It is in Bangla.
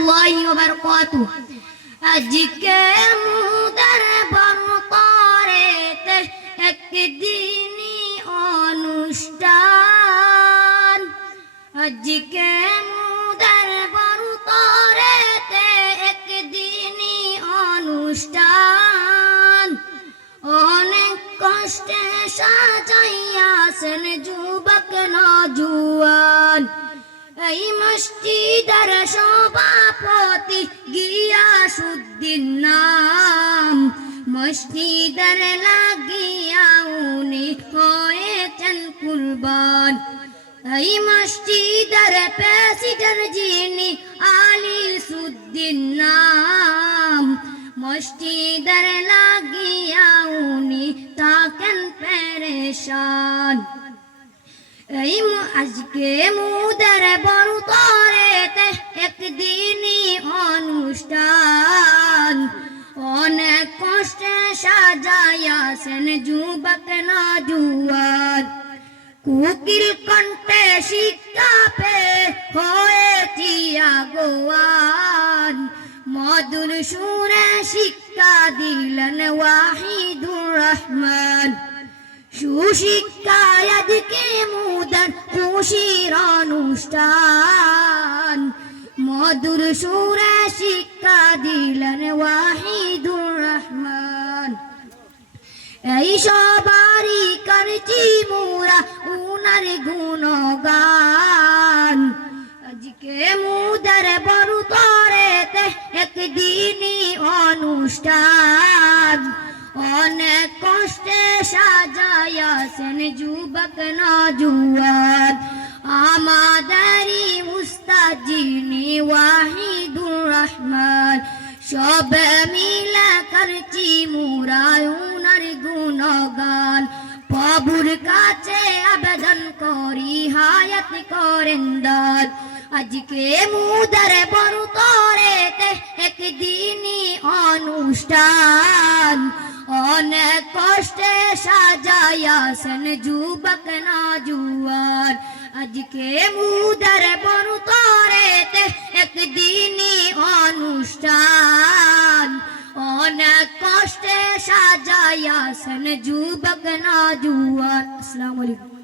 রাহমাতুল্লাহি ওয়া বারাকাতুহু। আজকে মুদার বনতরেতে একদিনই অনুষ্ঠান, আজকে মুদার বনতরেতে একদিনই অনুষ্ঠান। অনেক কষ্টে সাজাইয়াছেন যুবক নওজোয়ান, এই মসজিদের সভাপতি গিয়াসউদ্দিন নাম। মসজিদের লাগিয়া উনি হয়েছেন কুরবান। এই মসজিদের প্রেসিডেন্ট যিনি আলিসউদ্দিন নাম। মসজিদের লাগিয়া উনি থাকেন পেরেশান। এই আজকে মুদের বনতরেতে একদিনই অনুষ্ঠান, অনেক কষ্টে সাজাইয়াছেন যুবক নওজোয়ান। কোকিল কণ্ঠে শিক্ষা পেয়ে হয়েছি আগুয়ান, মধুর সুরে শিক্ষা দিলেন ওয়াহিদুর রহমান। সুশিক্ষায় আজকে মুদার খুশির অনুষ্ঠান, মধুর সুরে শিক্ষা দিলেন ওয়াহিদুর রহমান। এই সবারই করছি মোরা উনার গুণগান, আজকে মুদার বনতরেতে একদিনই অনুষ্ঠান। অনেক কষ্টে সাজাইয়াছেন যুবক নওজোয়ান, আমাদেরই উস্তাদ যিনি ওয়াহিদুর রহমান। সবে মিলে করছি মোরা উনার গুণগান, প্রভুর কাছে আবেদন করি হায়াত করেন দান। আজকে মুদার বনতরেতে একদিনই অনুষ্ঠান, অনেক কষ্টে সাজাইয়াছেন যুবক নওজোয়ান। আজকে মুদার বনতরেতে একদিনই অনুষ্ঠান, অনেক কষ্টে সাজাইয়াছেন যুবক নওজোয়ান। আসসালামু আলাইকুম।